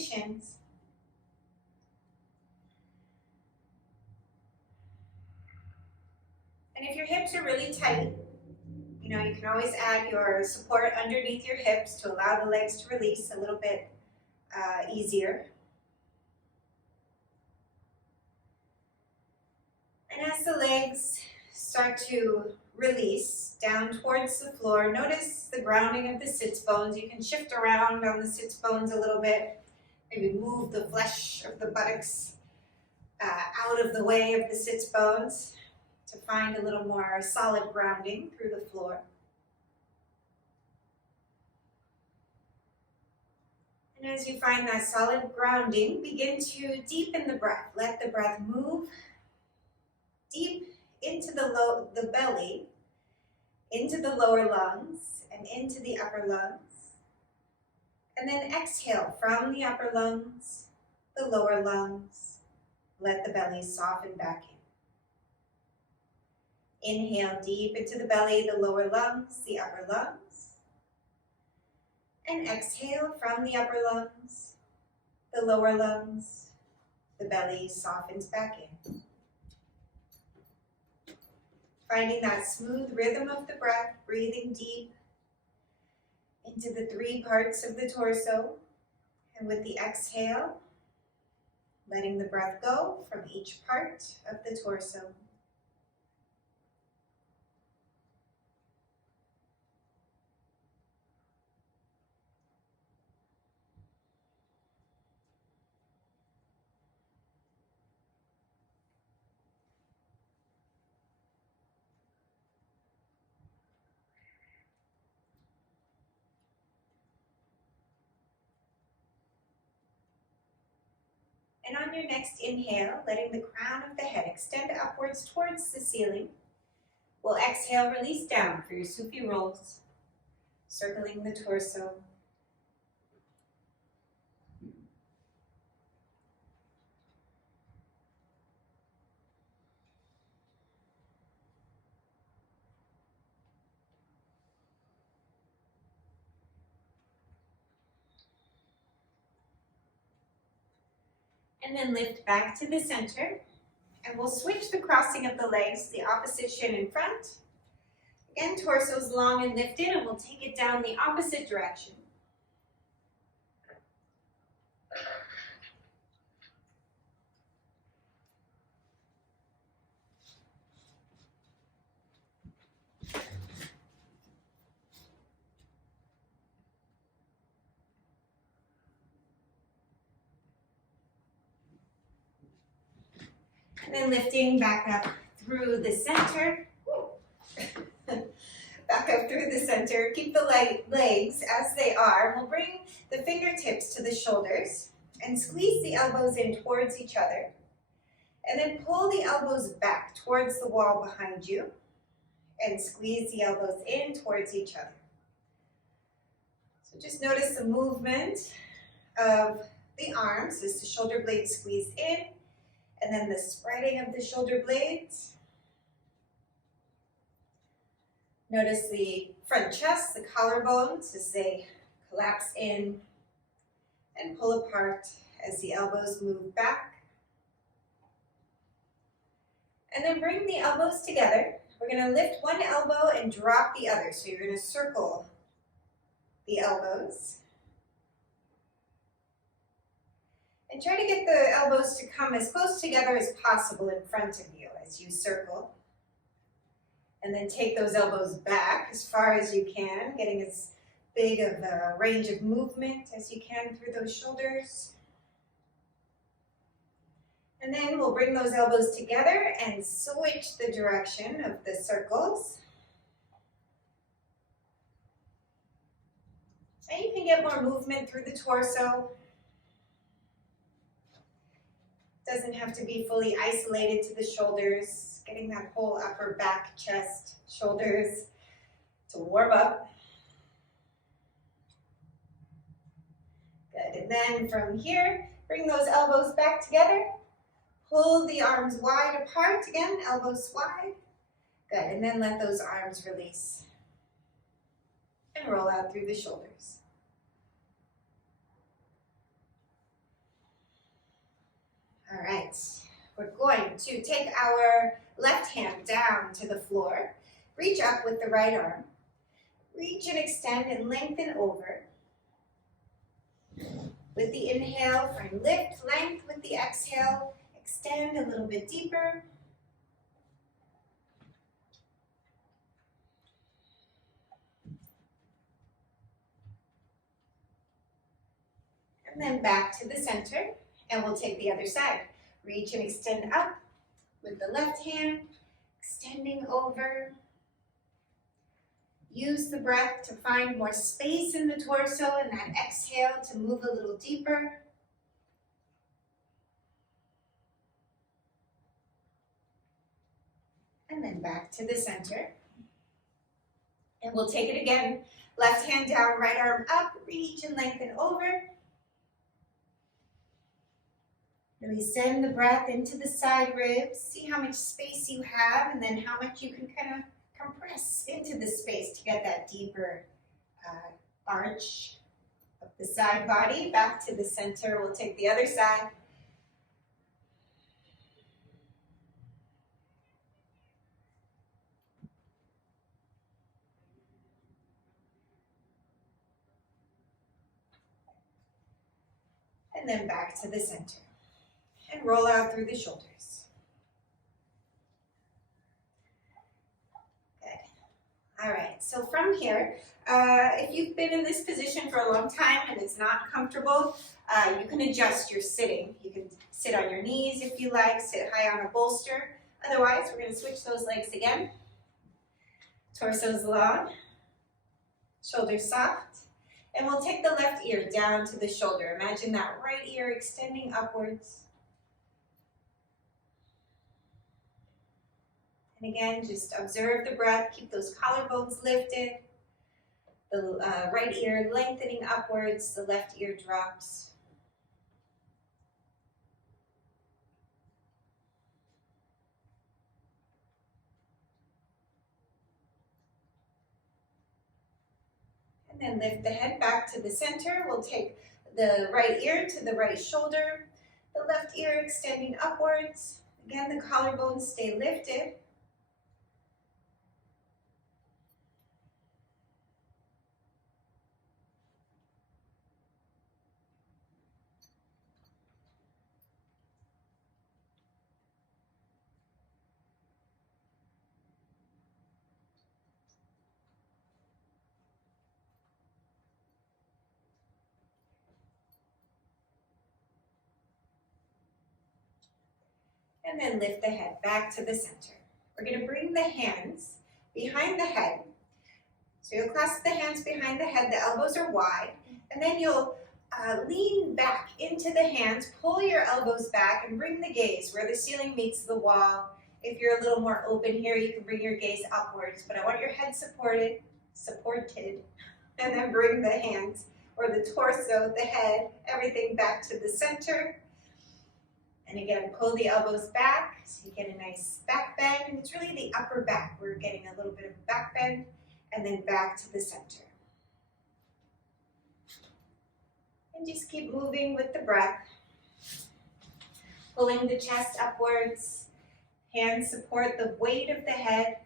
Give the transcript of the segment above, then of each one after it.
positions. And if your hips are really tight, you can always add your support underneath your hips to allow the legs to release a little bit easier. And as the legs start to release down towards the floor, notice the grounding of the sits bones. You can shift around on the sits bones a little bit. Maybe move the flesh of the buttocks out of the way of the sits bones to find a little more solid grounding through the floor. And as you find that solid grounding, begin to deepen the breath. Let the breath move deep into the belly, into the lower lungs, and into the upper lungs. And then exhale from the upper lungs, the lower lungs. Let the belly soften back in. Inhale deep into the belly, the lower lungs, the upper lungs. And exhale from the upper lungs, the lower lungs, the belly softens back in. Finding that smooth rhythm of the breath, breathing deep into the 3 parts of the torso. And with the exhale, letting the breath go from each part of the torso. And on your next inhale, letting the crown of the head extend upwards towards the ceiling, we'll exhale, release down for your Sufi rolls, circling the torso. And then lift back to the center. And we'll switch the crossing of the legs, the opposite shin in front. Again, torso's long and lifted, and we'll take it down the opposite direction. And then lifting back up through the center. Back up through the center. Keep the legs as they are. We'll bring the fingertips to the shoulders and squeeze the elbows in towards each other. And then pull the elbows back towards the wall behind you and squeeze the elbows in towards each other. So just notice the movement of the arms as the shoulder blades squeeze in, and then the spreading of the shoulder blades. Notice the front chest, the collarbones, as they collapse in and pull apart as the elbows move back. And then bring the elbows together. We're going to lift one elbow and drop the other. So you're going to circle the elbows. And try to get the elbows to come as close together as possible in front of you as you circle. And then take those elbows back as far as you can, getting as big of a range of movement as you can through those shoulders. And then we'll bring those elbows together and switch the direction of the circles. And you can get more movement through the torso. Doesn't have to be fully isolated to the shoulders, getting that whole upper back, chest, shoulders to warm up. Good, and then from here, bring those elbows back together. Pull the arms wide apart again, elbows wide. Good, and then let those arms release. And roll out through the shoulders. We're going to take our left hand down to the floor, reach up with the right arm, reach and extend and lengthen over. With the inhale, find lift, length. With the exhale, extend a little bit deeper. And then back to the center, and we'll take the other side. Reach and extend up with the left hand, extending over. Use the breath to find more space in the torso, and that exhale to move a little deeper. And then back to the center. And we'll take it again. Left hand down, right arm up, reach and lengthen over. Really send the breath into the side ribs. See how much space you have, and then how much you can kind of compress into the space to get that deeper arch of the side body. Back to the center. We'll take the other side. And then back to the center. And roll out through the shoulders. Good. All right, so from here, if you've been in this position for a long time and it's not comfortable, you can adjust your sitting. You can sit on your knees if you like, sit high on a bolster. Otherwise, we're going to switch those legs again. Torso's long, shoulders soft. And we'll take the left ear down to the shoulder. Imagine that right ear extending upwards. And again, just observe the breath. Keep those collarbones lifted. The right ear lengthening upwards. The left ear drops. And then lift the head back to the center. We'll take the right ear to the right shoulder. The left ear extending upwards. Again, the collarbones stay lifted. And then lift the head back to the center. We're going to bring the hands behind the head. So you'll clasp the hands behind the head, the elbows are wide, and then you'll lean back into the hands, pull your elbows back, and bring the gaze where the ceiling meets the wall. If you're a little more open here, you can bring your gaze upwards, but I want your head supported, and then bring the hands or the torso, the head, everything back to the center. And again, pull the elbows back so you get a nice back bend. And it's really the upper back. We're getting a little bit of a back bend, and then back to the center. And just keep moving with the breath. Pulling the chest upwards. Hands support the weight of the head,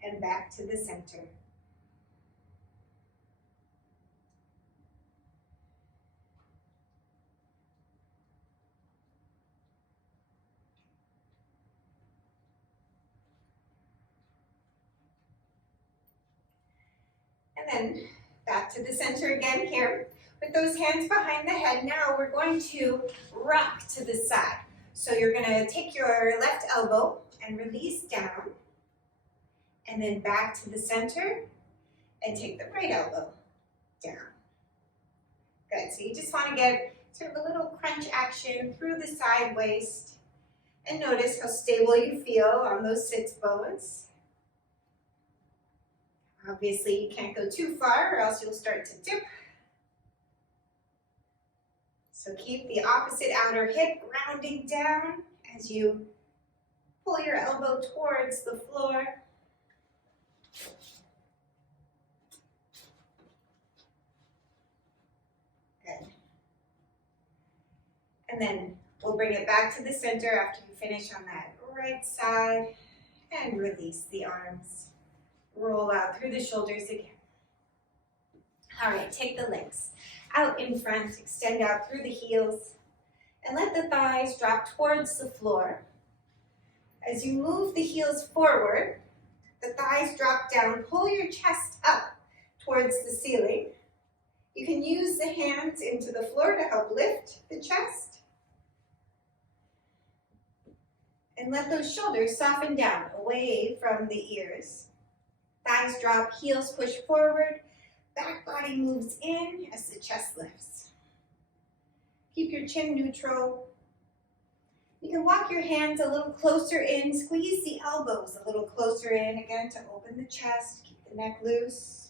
and back to the center. And then back to the center again here. With those hands behind the head, now we're going to rock to the side. So you're going to take your left elbow and release down, and then back to the center, and take the right elbow down. Good, so you just want to get sort of a little crunch action through the side waist, and notice how stable you feel on those sits bones. Obviously, you can't go too far or else you'll start to dip. So keep the opposite outer hip grounding down as you pull your elbow towards the floor. Good. And then We'll bring it back to the center after you finish on that right side and release the arms. Roll out through the shoulders again. All right, take the legs out in front, extend out through the heels, and let the thighs drop towards the floor. As you move the heels forward, the thighs drop down, pull your chest up towards the ceiling. You can use the hands into the floor to help lift the chest. And let those shoulders soften down away from the ears. Thighs drop, heels push forward, back body moves in as the chest lifts. Keep your chin neutral. You can walk your hands a little closer in, squeeze the elbows a little closer in, again to open the chest, keep the neck loose.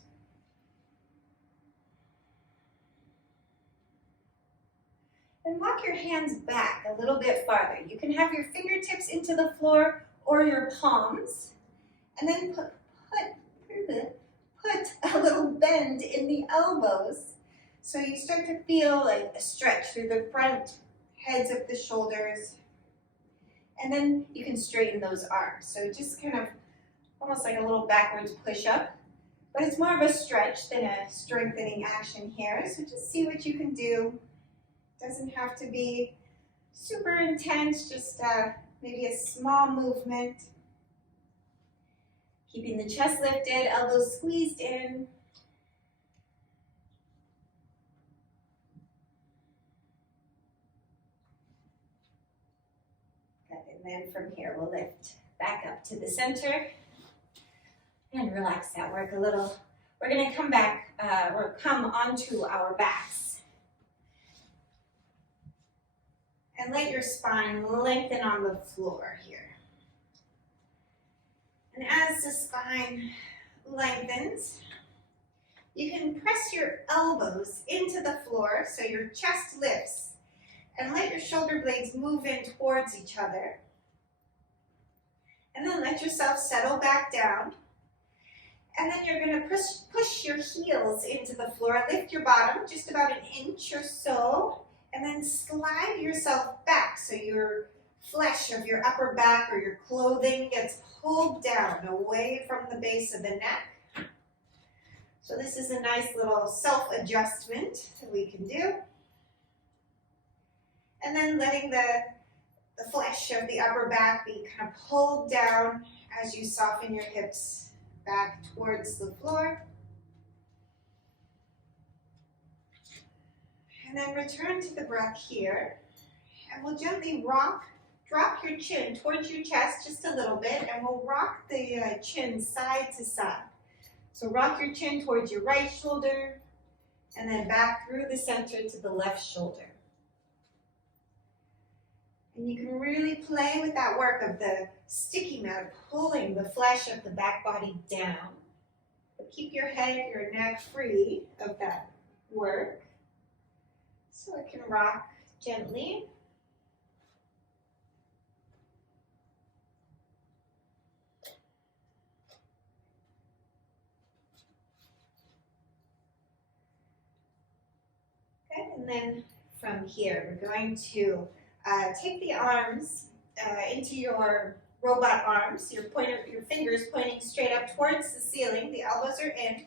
And walk your hands back a little bit farther. You can have your fingertips into the floor or your palms, and then put a little bend in the elbows so you start to feel like a stretch through the front heads of the shoulders. And then you can straighten those arms. So just kind of almost like a little backwards push up, but it's more of a stretch than a strengthening action here. So just see what you can do. Doesn't have to be super intense, just maybe a small movement. Keeping the chest lifted, elbows squeezed in. And then from here, we'll lift back up to the center and relax that work a little. We're gonna come back, or come onto our backs. And let your spine lengthen on the floor here. And as the spine lengthens, you can press your elbows into the floor so your chest lifts, and let your shoulder blades move in towards each other. And then let yourself settle back down. And then you're going to push your heels into the floor. Lift your bottom just about an inch or so. And then slide yourself back so your flesh of your upper back or your clothing gets pulled down away from the base of the neck. So this is a nice little self-adjustment that we can do. And then letting the flesh of the upper back be kind of pulled down as you soften your hips back towards the floor. And then return to the breath here. And we'll gently drop your chin towards your chest just a little bit, and we'll rock the chin side to side. So rock your chin towards your right shoulder, and then back through the center to the left shoulder. And you can really play with that work of the sticking out, pulling the flesh of the back body down. But keep your head, your neck free of that work. So it can rock gently. Okay, and then from here, we're going to take the arms into your robot arms, your fingers pointing straight up towards the ceiling, the elbows are in,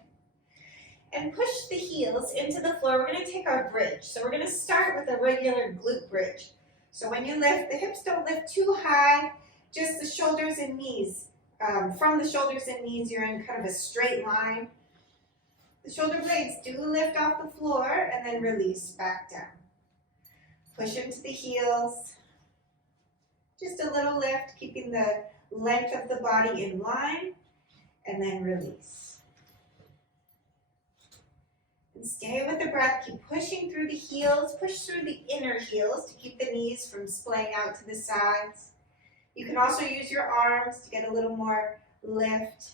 and push the heels into the floor. We're going to take our bridge. So we're going to start with a regular glute bridge. So when you lift, the hips don't lift too high, just the shoulders and knees. From the shoulders and knees, you're in kind of a straight line. The shoulder blades do lift off the floor and then release back down. Push into the heels. Just a little lift, keeping the length of the body in line, and then release. And stay with the breath, keep pushing through the heels, push through the inner heels to keep the knees from splaying out to the sides. You can also use your arms to get a little more lift.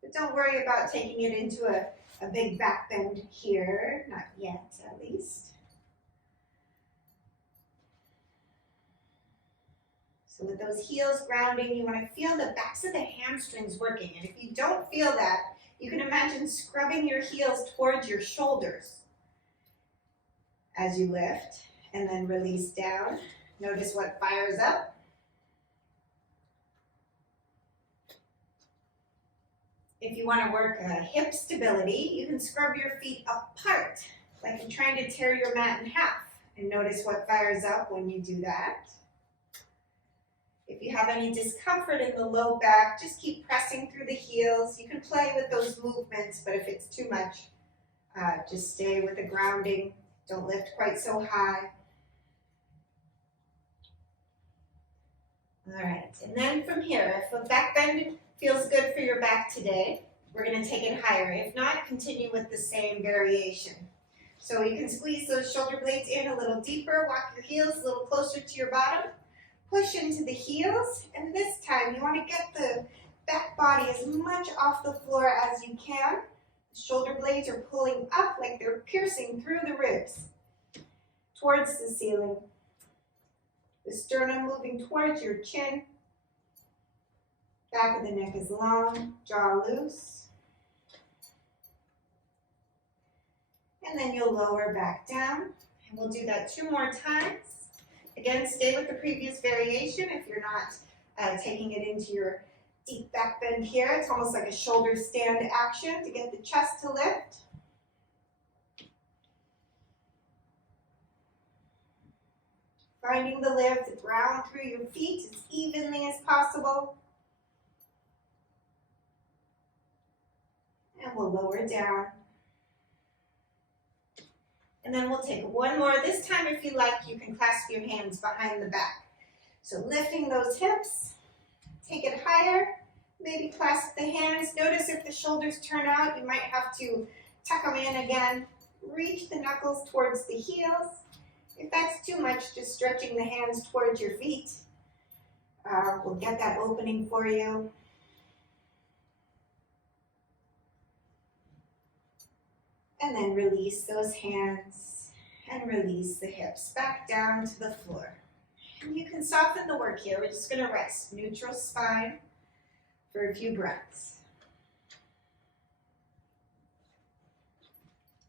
But don't worry about taking it into a big back bend here, not yet at least. So with those heels grounding, you want to feel the backs of the hamstrings working. And if you don't feel that, you can imagine scrubbing your heels towards your shoulders as you lift. and then release down. Notice what fires up. If you want to work hip stability, you can scrub your feet apart, like you're trying to tear your mat in half. And notice what fires up when you do that. If you have any discomfort in the low back, just keep pressing through the heels. You can play with those movements, but if it's too much, just stay with the grounding. Don't lift quite so high. All right, and then from here, if a back bend feels good for your back today, we're going to take it higher. If not, continue with the same variation. So you can squeeze those shoulder blades in a little deeper, walk your heels a little closer to your bottom, push into the heels, and this time you want to get the back body as much off the floor as you can. The shoulder blades are pulling up like they're piercing through the ribs, towards the ceiling. The sternum moving towards your chin. Back of the neck is long, jaw loose. And then you'll lower back down. And we'll do that 2 more times. Again, stay with the previous variation if you're not taking it into your deep back bend here. It's almost like a shoulder stand action to get the chest to lift. Finding the lift, the ground through your feet as evenly as possible. And we'll lower down. And then we'll take 1 more. This time, if you like, you can clasp your hands behind the back. So lifting those hips, take it higher, maybe clasp the hands. Notice if the shoulders turn out, you might have to tuck them in again. Reach the knuckles towards the heels. If that's too much, just stretching the hands towards your feet will get that opening for you. And then release those hands and release the hips back down to the floor. And you can soften the work here. We're just going to rest neutral spine for a few breaths.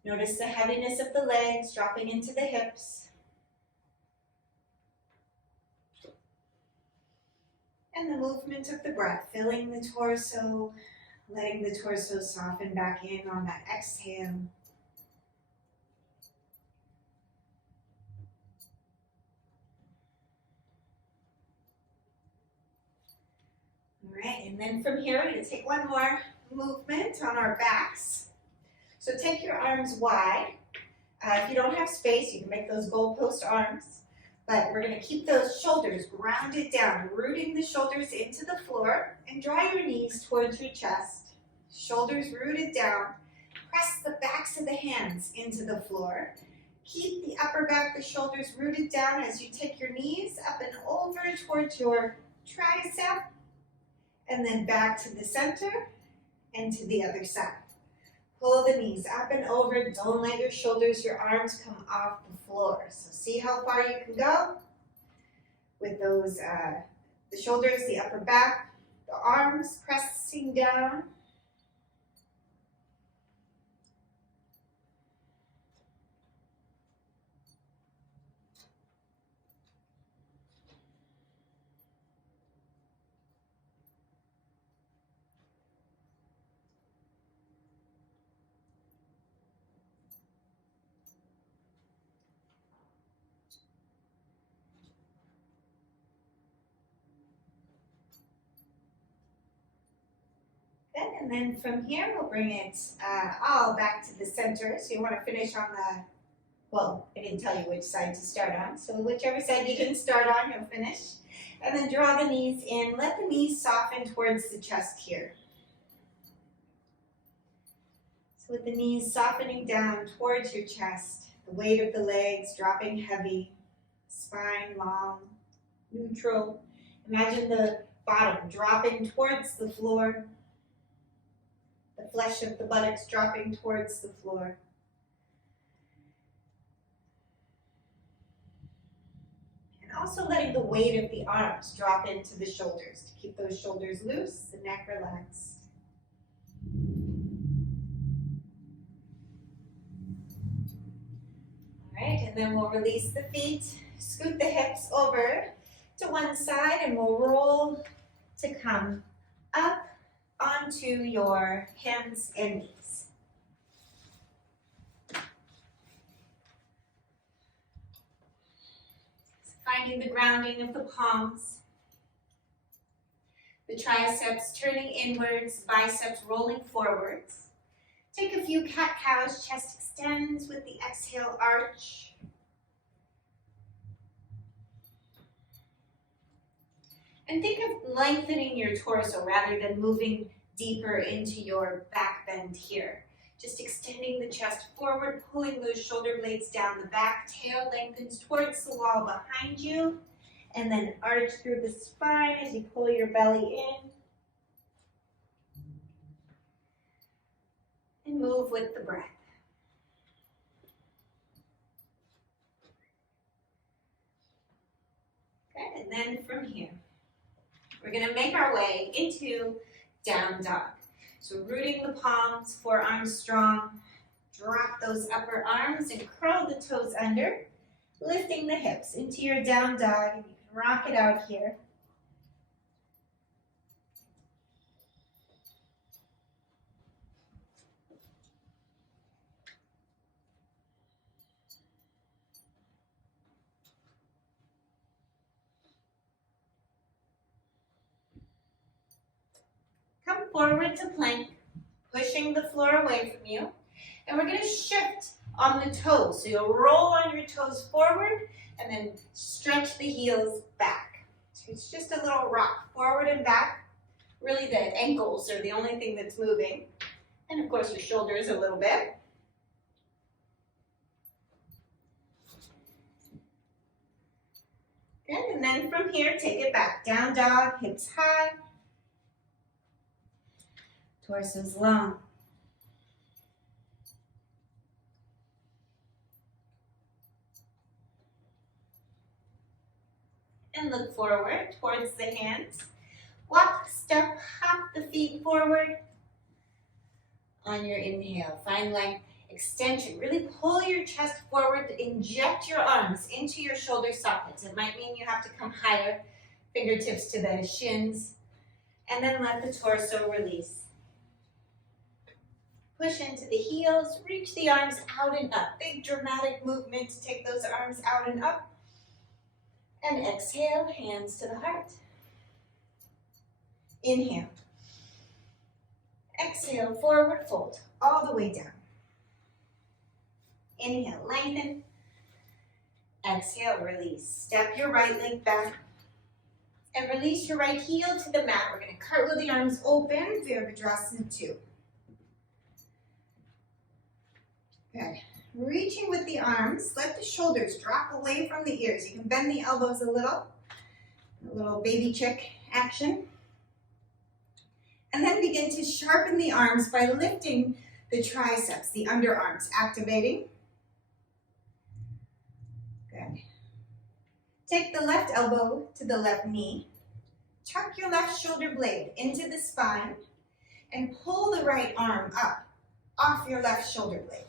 Notice the heaviness of the legs dropping into the hips. And the movement of the breath, filling the torso, letting the torso soften back in on that exhale. All right, and then from here, we're going to take 1 more movement on our backs. So take your arms wide. If you don't have space, you can make those goalpost arms. But we're going to keep those shoulders grounded down, rooting the shoulders into the floor, and draw your knees towards your chest. Shoulders rooted down. Press the backs of the hands into the floor. Keep the upper back, the shoulders rooted down as you take your knees up and over towards your tricep, and then back to the center and to the other side. Pull the knees up and over. Don't let your shoulders, your arms come off the floor. So see how far you can go with those, the shoulders, the upper back, the arms pressing down. And then from here, we'll bring it all back to the center. So you want to finish on the, well, I didn't tell you which side to start on. So whichever side you didn't start on, you'll finish. And then draw the knees in. Let the knees soften towards the chest here. So with the knees softening down towards your chest, the weight of the legs dropping heavy, spine long, neutral. Imagine the bottom dropping towards the floor. The flesh of the buttocks dropping towards the floor. And also letting the weight of the arms drop into the shoulders to keep those shoulders loose, the neck relaxed. All right, and And then we'll release the feet, scoot the hips over to one side, and we'll roll to come up onto your hands and knees. Finding the grounding of the palms, the triceps turning inwards, biceps rolling forwards. Take a few cat-cows, chest extends with the exhale arch. And think of lengthening your torso rather than moving deeper into your back bend here. Just extending the chest forward, pulling those shoulder blades down the back, tail lengthens towards the wall behind you, and then arch through the spine as you pull your belly in. And move with the breath. Okay, and then from here, we're going to make our way into down dog. So rooting the palms, forearms strong, drop those upper arms and curl the toes under, lifting the hips into your down dog, and you can rock it out here. Come forward to plank, pushing the floor away from you. And we're going to shift on the toes. So you'll roll on your toes forward and then stretch the heels back. So it's just a little rock forward and back. Really the ankles are the only thing that's moving. And of course your shoulders a little bit. Good, and then from here, take it back. Down dog, hips high. Torso's long. And look forward towards the hands. Walk, step, hop the feet forward. On your inhale, find length, extension. Really pull your chest forward, inject your arms into your shoulder sockets. It might mean you have to come higher, fingertips to the shins, and then let the torso release. Push into the heels, reach the arms out and up. Big dramatic movement to take those arms out and up. And exhale, hands to the heart. Inhale. Exhale, forward fold, all the way down. Inhale, lengthen. Exhale, release. Step your right leg back. And release your right heel to the mat. We're going to cartwheel the arms open, Virabhadrasana 2. Good. Reaching with the arms, let the shoulders drop away from the ears. You can bend the elbows a little baby chick action. And then begin to sharpen the arms by lifting the triceps, the underarms, activating. Good. Take the left elbow to the left knee. Tuck your left shoulder blade into the spine and pull the right arm up off your left shoulder blade.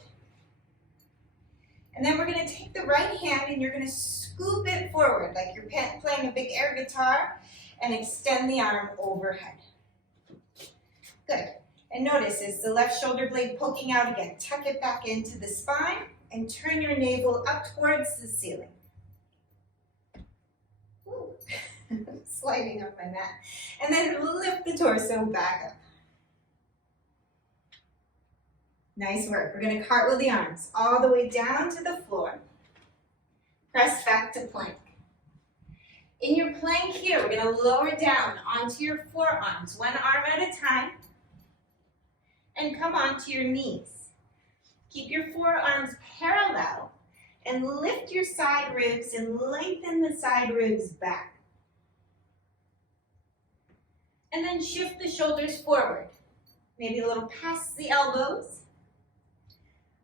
And then we're going to take the right hand and you're going to scoop it forward like you're playing a big air guitar and extend the arm overhead. Good. And notice, is the left shoulder blade poking out again? Tuck it back into the spine and turn your navel up towards the ceiling. Ooh. Sliding on my mat. And then lift the torso back up. Nice work. We're going to cartwheel the arms all the way down to the floor. Press back to plank. In your plank here, we're going to lower down onto your forearms, one arm at a time, and come onto your knees. Keep your forearms parallel and lift your side ribs and lengthen the side ribs back. And then shift the shoulders forward, maybe a little past the elbows.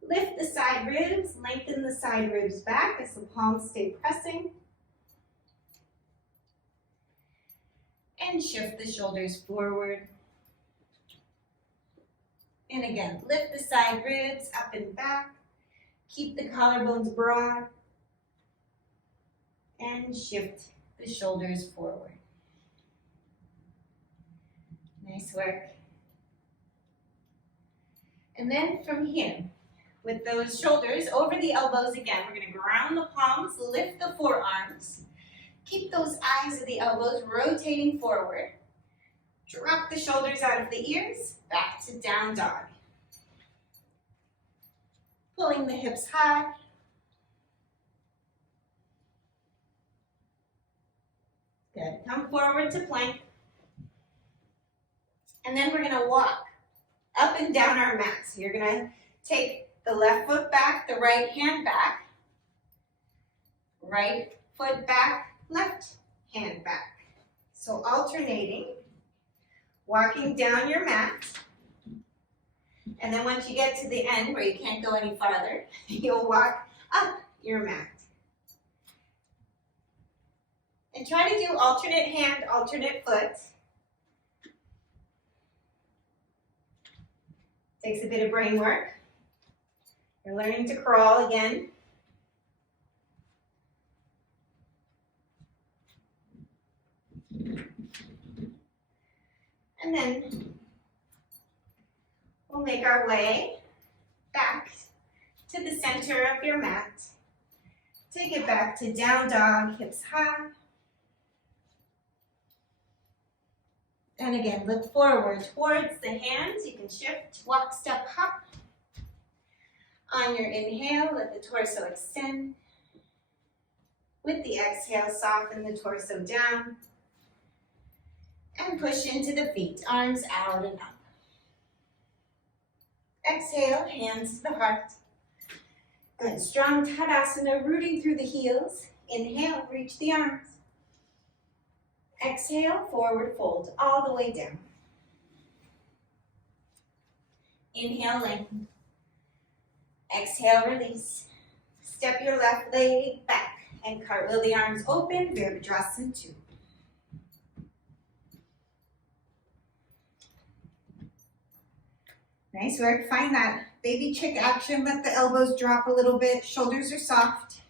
Lift the side ribs, lengthen the side ribs back as the palms stay pressing. And shift the shoulders forward. And again, lift the side ribs up and back. Keep the collarbones broad. and shift the shoulders forward. Nice work. And then from here, with those shoulders over the elbows again, we're going to ground the palms, lift the forearms. Keep those eyes of the elbows rotating forward. Drop the shoulders out of the ears, back to down dog. Pulling the hips high. Good. Come forward to plank. And then we're going to walk up and down our mat. So you're going to take the left foot back, the right hand back. Right foot back, left hand back. So alternating, walking down your mat. And then once you get to the end where you can't go any farther, you'll walk up your mat. And try to do alternate hand, alternate foot. Takes a bit of brain work. You're learning to crawl again. And then we'll make our way back to the center of your mat. Take it back to down dog, hips high. And again, look forward towards the hands. You can shift, walk, step, hop. On your inhale, let the torso extend. With the exhale, soften the torso down. And push into the feet, arms out and up. Exhale, hands to the heart. Good, strong Tadasana, rooting through the heels. Inhale, reach the arms. Exhale, forward fold, all the way down. Inhale, lengthen. Exhale, release. Step your left leg back and cartwheel the arms open, Virabhadrasana 2. Nice work. Find that baby chick action. Let the elbows drop a little bit. Shoulders are soft.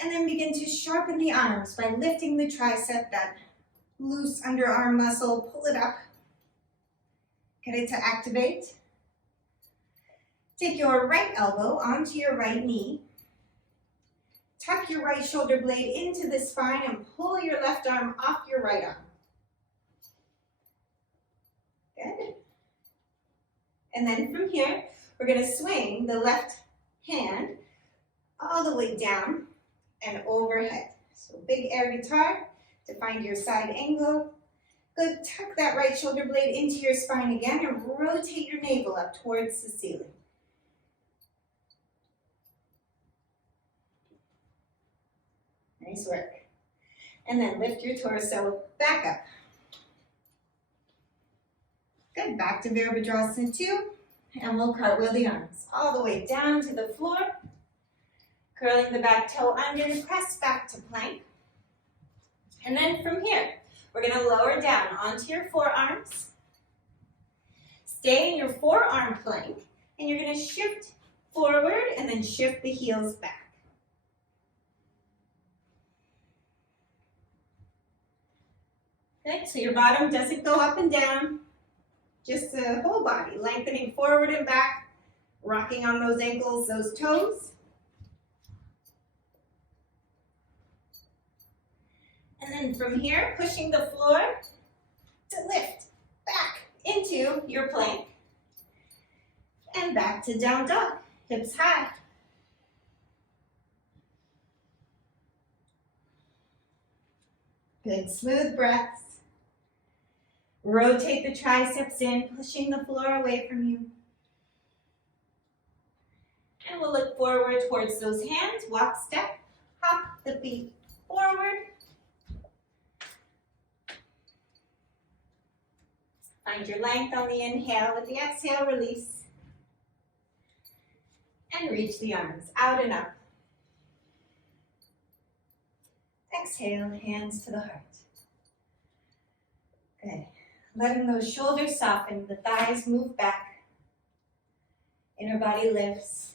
And then begin to sharpen the arms by lifting the tricep, that loose underarm muscle. Pull it up. Get it to activate. Take your right elbow onto your right knee. Tuck your right shoulder blade into the spine and pull your left arm off your right arm. Good. And then from here, we're going to swing the left hand all the way down and overhead. So big air guitar to find your side angle. Good, tuck that right shoulder blade into your spine again and rotate your navel up towards the ceiling. Nice work. And then lift your torso back up. Good, back to Virabhadrasana 2, and we'll cartwheel the arms all the way down to the floor, curling the back toe under, press back to plank. And then from here, we're gonna lower down onto your forearms, stay in your forearm plank, and you're gonna shift forward and then shift the heels back. Good, so your bottom doesn't go up and down. Just the whole body, lengthening forward and back, rocking on those ankles, those toes. And then from here, pushing the floor to lift back into your plank. And back to down dog, hips high. Good, smooth breaths. Rotate the triceps in, pushing the floor away from you. And we'll look forward towards those hands. Walk, step, hop the feet forward. Find your length on the inhale. With the exhale, release. And reach the arms out and up. Exhale, hands to the heart. Good. Letting those shoulders soften, the thighs move back. Inner body lifts.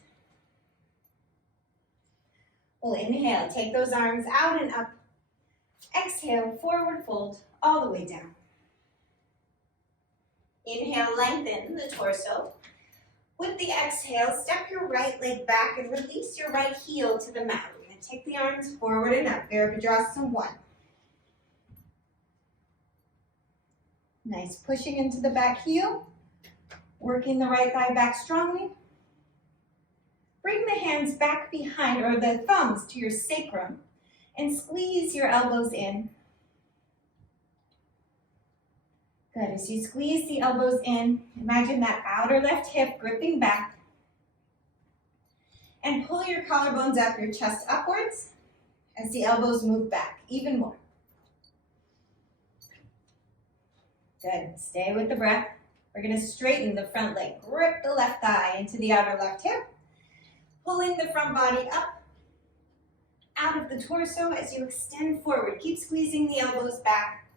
We'll inhale, take those arms out and up. Exhale, forward fold all the way down. Inhale, lengthen the torso. With the exhale, step your right leg back and release your right heel to the mat. We're going to take the arms forward and up. Virabhadrasana 1. Nice, pushing into the back heel. Working the right thigh back strongly. Bring the hands back behind, or the thumbs to your sacrum, and squeeze your elbows in. Good, as you squeeze the elbows in, imagine that outer left hip gripping back. And pull your collarbones up, your chest upwards, as the elbows move back, even more. Good, stay with the breath. We're going to straighten the front leg. Grip the left thigh into the outer left hip. Pulling the front body up, out of the torso as you extend forward. Keep squeezing the elbows back.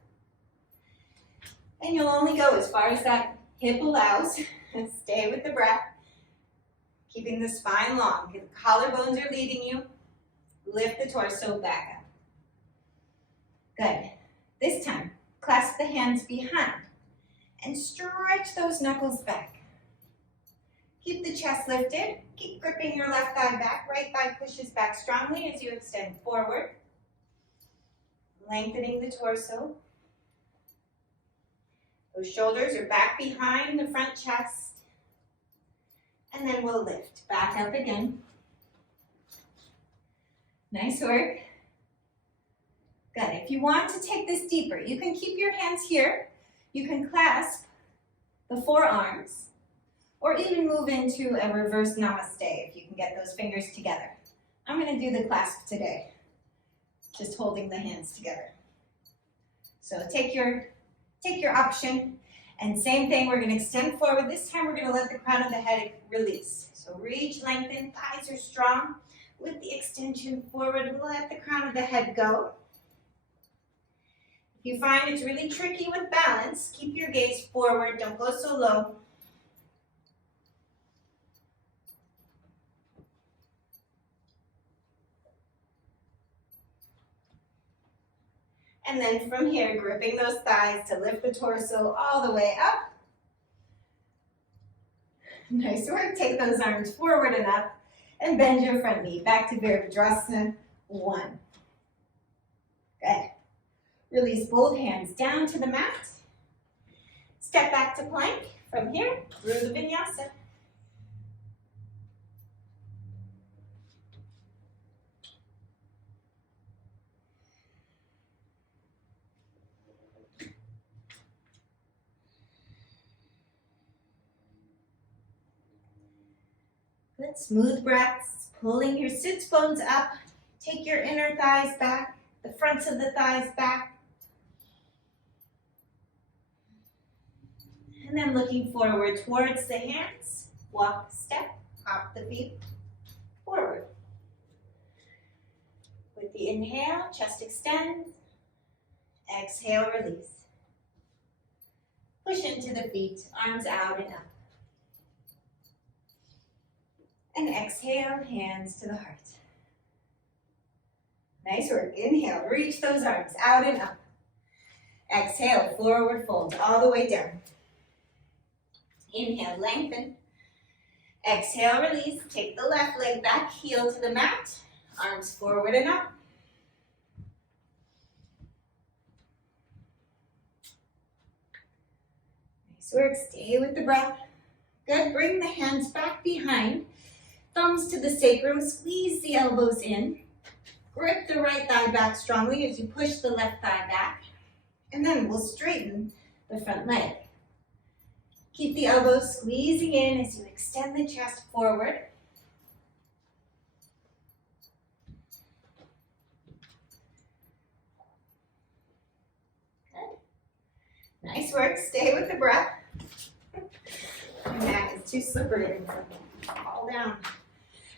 And you'll only go as far as that hip allows. Stay with the breath. Keeping the spine long. The collarbones are leading you. Lift the torso back up. Good. This time, clasp the hands behind and stretch those knuckles back. Keep the chest lifted. Keep gripping your left thigh back. Right thigh pushes back strongly as you extend forward. Lengthening the torso. Those shoulders are back behind the front chest. And then we'll lift. Back up again. Nice work. Good. If you want to take this deeper, you can keep your hands here. You can clasp the forearms, or even move into a reverse namaste if you can get those fingers together. I'm going to do the clasp today, just holding the hands together. So take your option, and same thing, we're going to extend forward. This time we're going to let the crown of the head release. So reach, lengthen, thighs are strong. With the extension forward, let the crown of the head go. If you find it's really tricky with balance, keep your gaze forward, don't go so low. And then from here, gripping those thighs to lift the torso all the way up. Nice work. Take those arms forward and up and bend your front knee. Back to Virabhadrasana 1. Good. Release both hands down to the mat. Step back to plank from here through the vinyasa. Good, smooth breaths, pulling your sits bones up. Take your inner thighs back, the fronts of the thighs back. And then looking forward towards the hands, walk, step, hop the feet forward. With the inhale, chest extends. Exhale, release. Push into the feet, arms out and up. And exhale, hands to the heart. Nice work. Inhale, reach those arms out and up. Exhale, forward fold all the way down. Inhale, lengthen. Exhale, release. Take the left leg back, heel to the mat. Arms forward and up. Nice work. Stay with the breath. Good. Bring the hands back behind. Thumbs to the sacrum. Squeeze the elbows in. Grip the right thigh back strongly as you push the left thigh back. And then we'll straighten the front leg. Keep the elbows squeezing in as you extend the chest forward. Good. Nice work. Stay with the breath. My mat is too slippery. Fall down.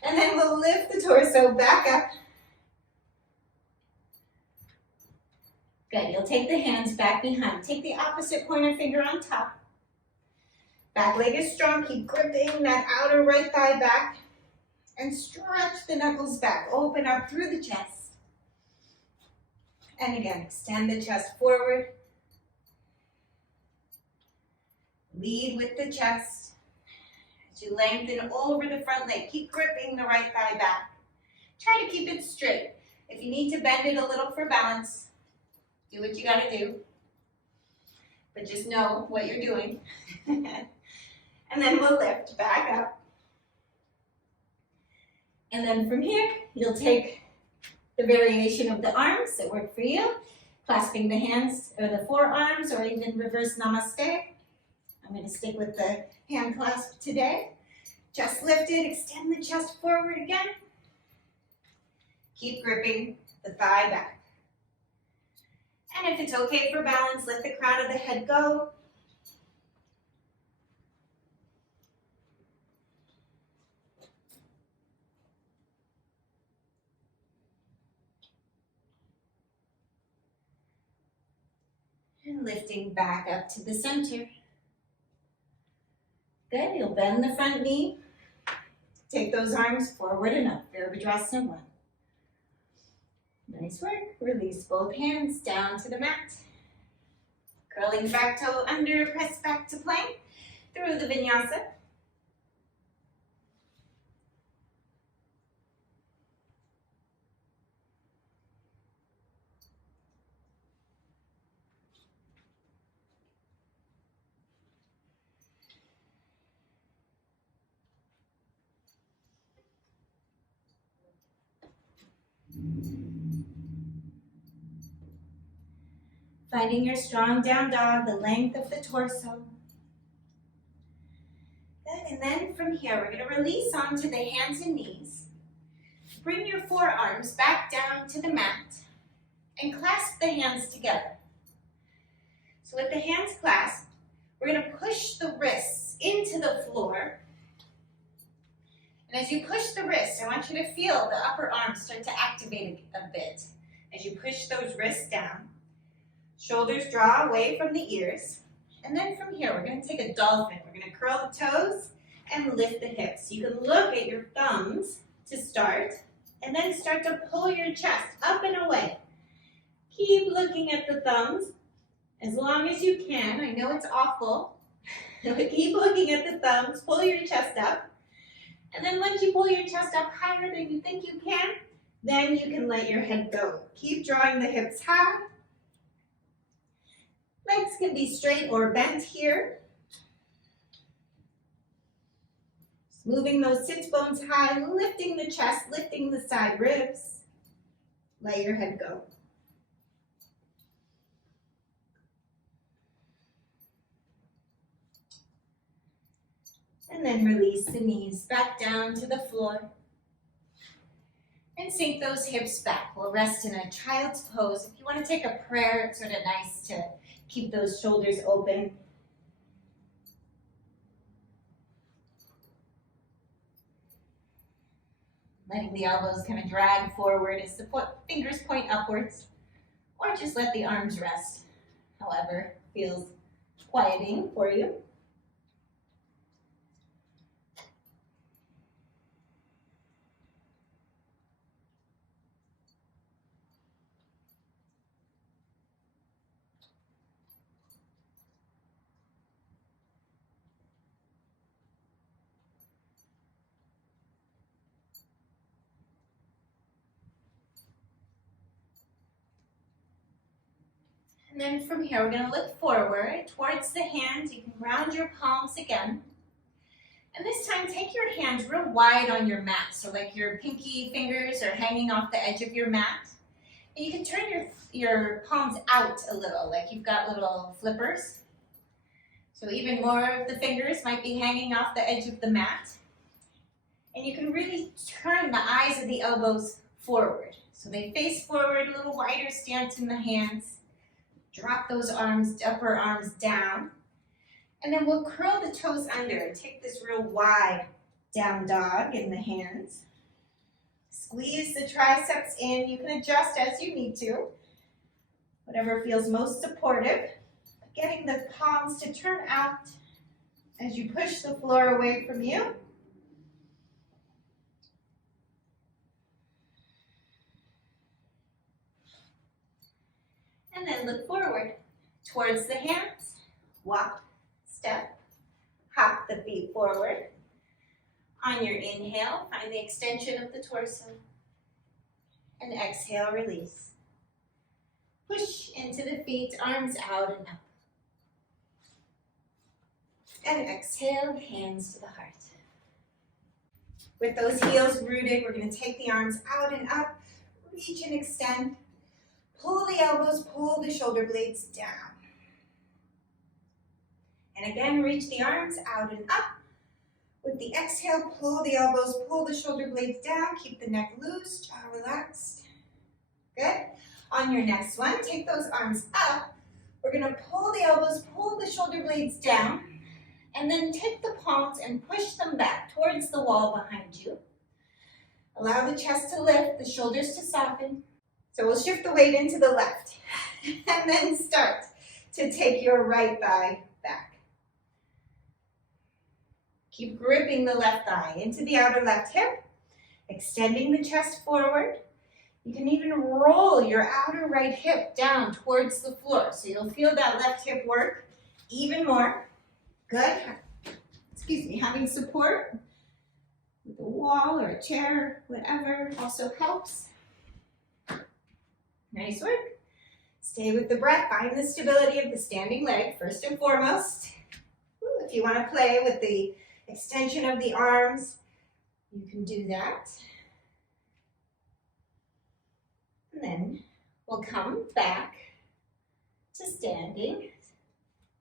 And then we'll lift the torso back up. Good. You'll take the hands back behind. Take the opposite pointer finger on top. Back leg is strong. Keep gripping that outer right thigh back. And stretch the knuckles back. Open up through the chest. And again, extend the chest forward. Lead with the chest. As you lengthen over the front leg, keep gripping the right thigh back. Try to keep it straight. If you need to bend it a little for balance, do what you gotta do. But just know what you're doing. And then we'll lift back up. And then from here, you'll take the variation of the arms that work for you, clasping the hands or the forearms, or even reverse namaste. I'm going to stick with the hand clasp today. Just lift it, extend the chest forward again. Keep gripping the thigh back. And if it's okay for balance, let the crown of the head go. And lifting back up to the center. Good, you'll bend the front knee. Take those arms forward and up, Virabhadrasana 1. Nice work. Release both hands down to the mat. Curling the back toe under, press back to plank through the vinyasa. Finding your strong down dog, the length of the torso. Good, and then from here, we're going to release onto the hands and knees. Bring your forearms back down to the mat and clasp the hands together. So with the hands clasped, we're going to push the wrists into the floor. And as you push the wrists, I want you to feel the upper arms start to activate a bit. As you push those wrists down, shoulders draw away from the ears. And then from here, we're going to take a dolphin. We're going to curl the toes and lift the hips. You can look at your thumbs to start, and then start to pull your chest up and away. Keep looking at the thumbs as long as you can. I know it's awful, but keep looking at the thumbs. Pull your chest up. And then once you pull your chest up higher than you think you can, then you can let your head go. Keep drawing the hips high. Legs can be straight or bent here. Just moving those sits bones high, lifting the chest, lifting the side ribs. Let your head go. And then release the knees back down to the floor. And sink those hips back. We'll rest in a child's pose. If you want to take a prayer, it's sort of nice to keep those shoulders open. Letting the elbows kind of drag forward as the fingers point upwards. Or just let the arms rest, however feels quieting for you. And then from here, we're going to look forward towards the hands. You can round your palms again. And this time, take your hands real wide on your mat. So like your pinky fingers are hanging off the edge of your mat. And you can turn your palms out a little, like you've got little flippers. So even more of the fingers might be hanging off the edge of the mat. And you can really turn the eyes of the elbows forward. So they face forward, a little wider stance in the hands. Drop those arms, upper arms down. And then we'll curl the toes under and take this real wide down dog in the hands. Squeeze the triceps in. You can adjust as you need to. Whatever feels most supportive. Getting the palms to turn out as you push the floor away from you. and look forward towards the hands. Walk, step, hop the feet forward. On your inhale, find the extension of the torso. And exhale, release. Push into the feet, arms out and up. And exhale, hands to the heart. With those heels rooted, we're going to take the arms out and up, reach and extend. Pull the elbows, pull the shoulder blades down. And again, reach the arms out and up. With the exhale, pull the elbows, pull the shoulder blades down. Keep the neck loose, jaw relaxed. Good. On your next one, take those arms up. We're going to pull the elbows, pull the shoulder blades down. And then take the palms and push them back towards the wall behind you. Allow the chest to lift, the shoulders to soften. So we'll shift the weight into the left. And then start to take your right thigh back. Keep gripping the left thigh into the outer left hip, extending the chest forward. You can even roll your outer right hip down towards the floor. So you'll feel that left hip work even more. Good. Excuse me, having support with a wall or a chair, whatever, also helps. Nice work. Stay with the breath. Find the stability of the standing leg first and foremost. If you want to play with the extension of the arms, you can do that. And then we'll come back to standing.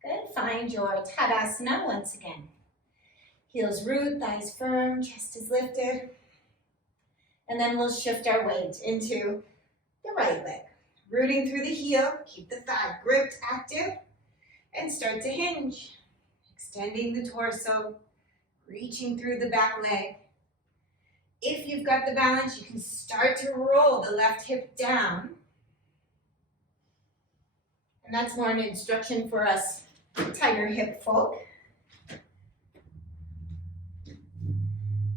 Good. Find your Tadasana once again. Heels root, thighs firm, chest is lifted. And then we'll shift our weight into the right leg. Rooting through the heel, keep the thigh gripped, active, and start to hinge. Extending the torso, reaching through the back leg. If you've got the balance, you can start to roll the left hip down. And that's more an instruction for us tighter hip folk. Good,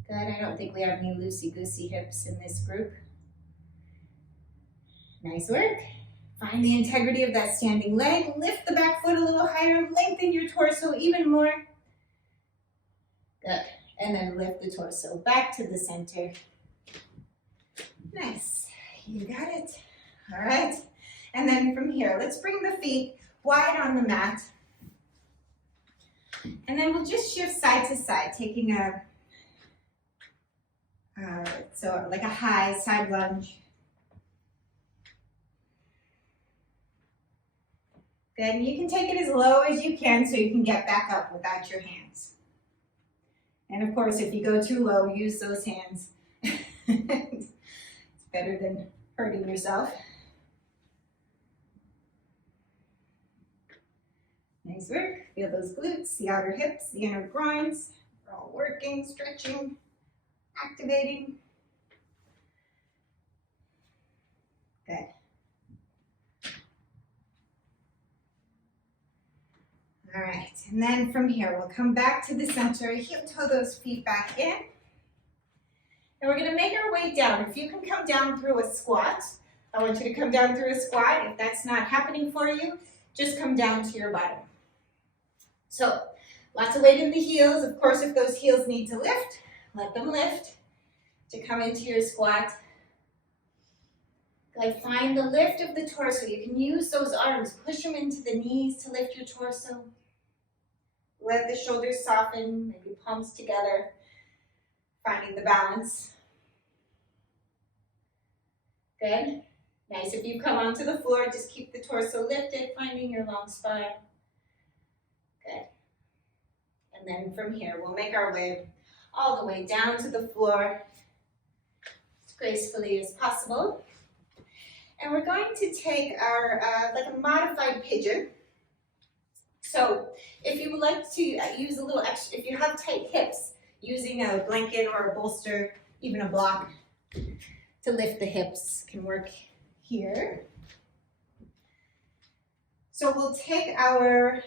I don't think we have any loosey-goosey hips in this group. Nice work. Find the integrity of that standing leg. Lift the back foot a little higher. Lengthen your torso even more. Good. And then lift the torso back to the center. Nice. You got it. All right. And then from here, let's bring the feet wide on the mat. And then we'll just shift side to side, taking a, like a high side lunge. Then you can take it as low as you can so you can get back up without your hands. And of course, if you go too low, use those hands. It's better than hurting yourself. Nice work. Feel those glutes, the outer hips, the inner groins. We're all working, stretching, activating. Good. All right, and then from here, we'll come back to the center, heel toe those feet back in. And we're gonna make our way down. If you can come down through a squat, I want you to come down through a squat. If that's not happening for you, just come down to your bottom. So, lots of weight in the heels. Of course, if those heels need to lift, let them lift to come into your squat. Like find the lift of the torso. You can use those arms, push them into the knees to lift your torso. Let the shoulders soften, maybe palms together, finding the balance. Good. Nice. If you come onto the floor, just keep the torso lifted, finding your long spine. Good. And then from here, we'll make our way all the way down to the floor as gracefully as possible. And we're going to take our, like a modified pigeon. So if you would like to use a little extra, if you have tight hips, using a blanket or a bolster, even a block to lift the hips can work here. So we'll take our,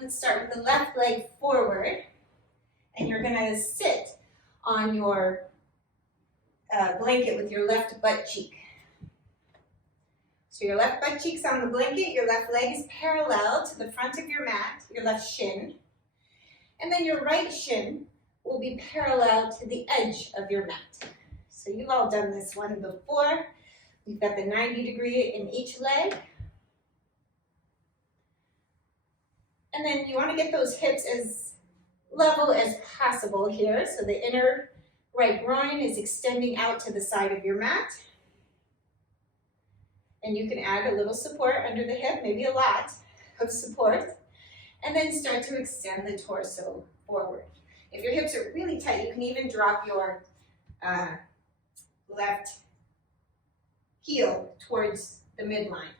let's start with the left leg forward, and you're gonna sit on your blanket with your left butt cheek. So your left butt cheek's on the blanket, your left leg is parallel to the front of your mat, your left shin. And then your right shin will be parallel to the edge of your mat. So you've all done this one before. You've got the 90-degree in each leg. And then you want to get those hips as level as possible here. So the inner right groin is extending out to the side of your mat. And you can add a little support under the hip, maybe a lot of support. And then start to extend the torso forward. If your hips are really tight, you can even drop your left heel towards the midline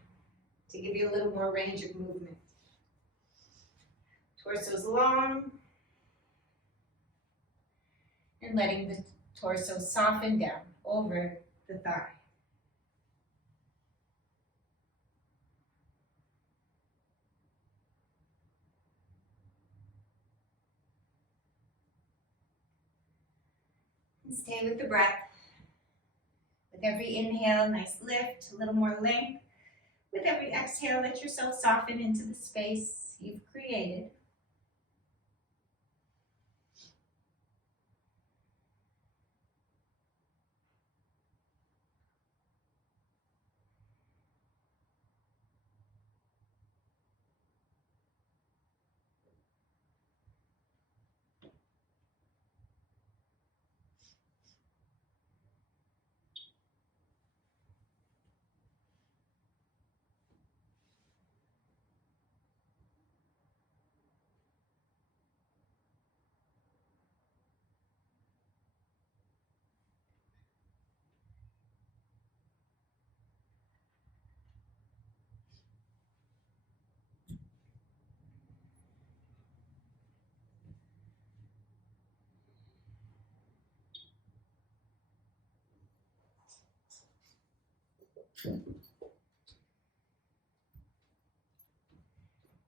to give you a little more range of movement. Torso's long, and letting the torso soften down over the thigh. And stay with the breath. With every inhale, nice lift, a little more length. With every exhale, let yourself soften into the space you've created.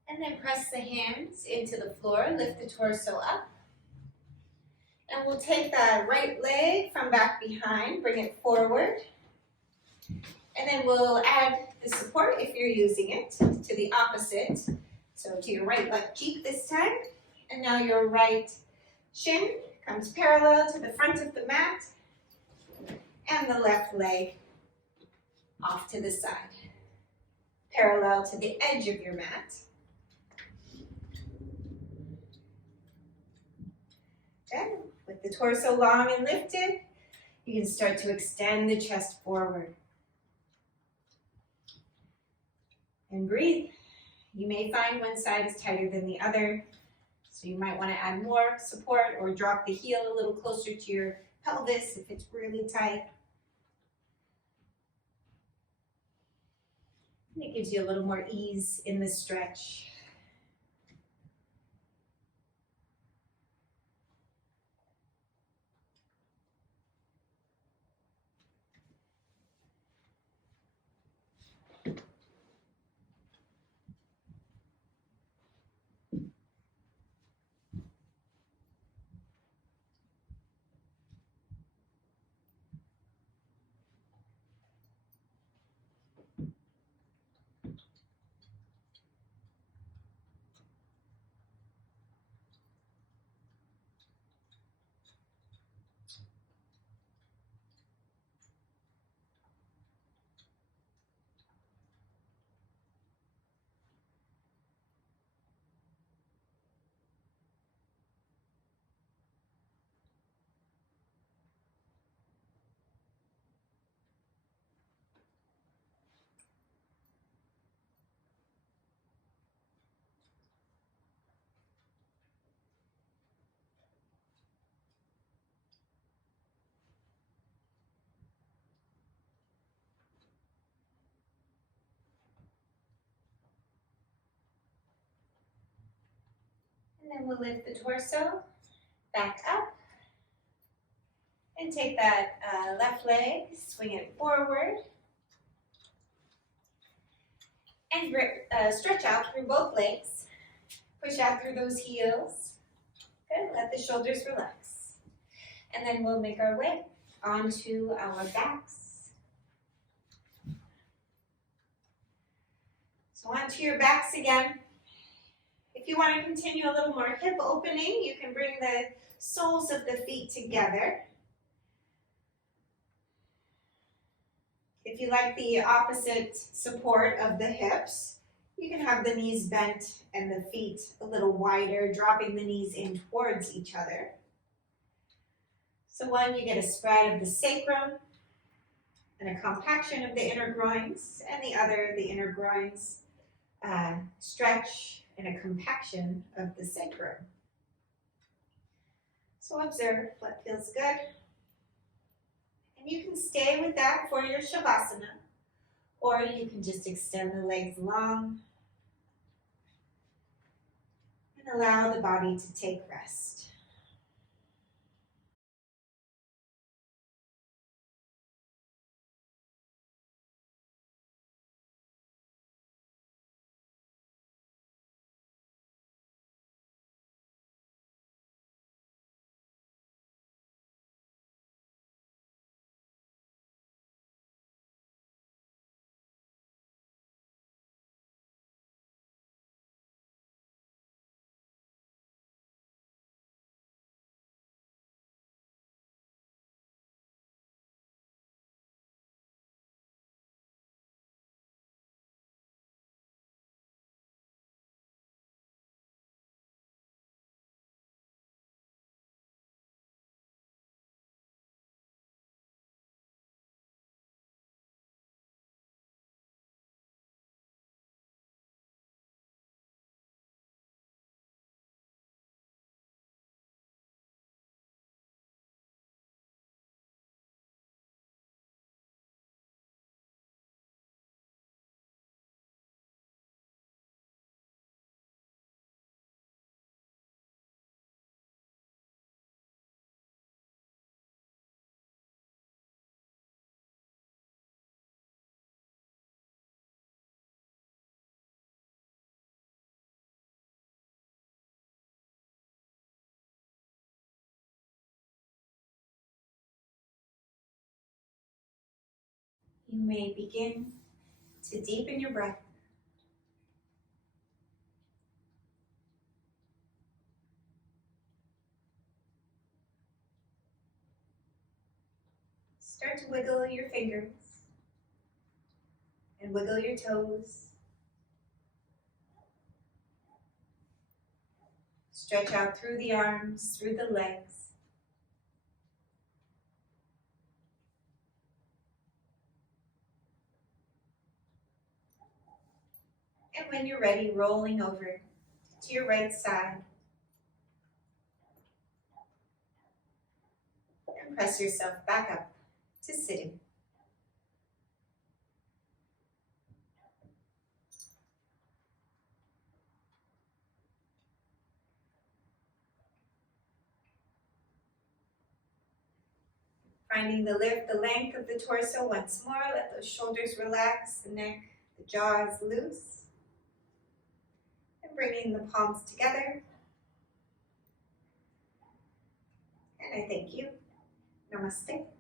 And then press the hands into the floor, lift the torso up. And we'll take that right leg from back behind, bring it forward. And then we'll add the support, if you're using it, to the opposite. So to your right left cheek this time. And now your right shin comes parallel to the front of the mat. And the left leg off to the side, parallel to the edge of your mat. Good. With the torso long and lifted, you can start to extend the chest forward. And breathe. You may find one side is tighter than the other, so you might want to add more support or drop the heel a little closer to your pelvis if it's really tight. And it gives you a little more ease in the stretch. And then we'll lift the torso back up. And take that left leg, swing it forward. And stretch out through both legs. Push out through those heels. Good, let the shoulders relax. And then we'll make our way onto our backs. Onto your backs again. If you want to continue a little more hip opening, you can bring the soles of the feet together. If you like the opposite support of the hips, you can have the knees bent and the feet a little wider, dropping the knees in towards each other. So one, you get a spread of the sacrum and a compaction of the inner groins, and the other, the inner groins stretch and a compaction of the sacrum. So observe what feels good. And you can stay with that for your Shavasana, or you can just extend the legs long and allow the body to take rest. You may begin to deepen your breath. Start to wiggle your fingers and wiggle your toes. Stretch out through the arms, through the legs. And when you're ready, rolling over to your right side. And press yourself back up to sitting. Finding the lift, the length of the torso once more. Let those shoulders relax, the neck, the jaws loose. And bringing the palms together. And I thank you. Namaste.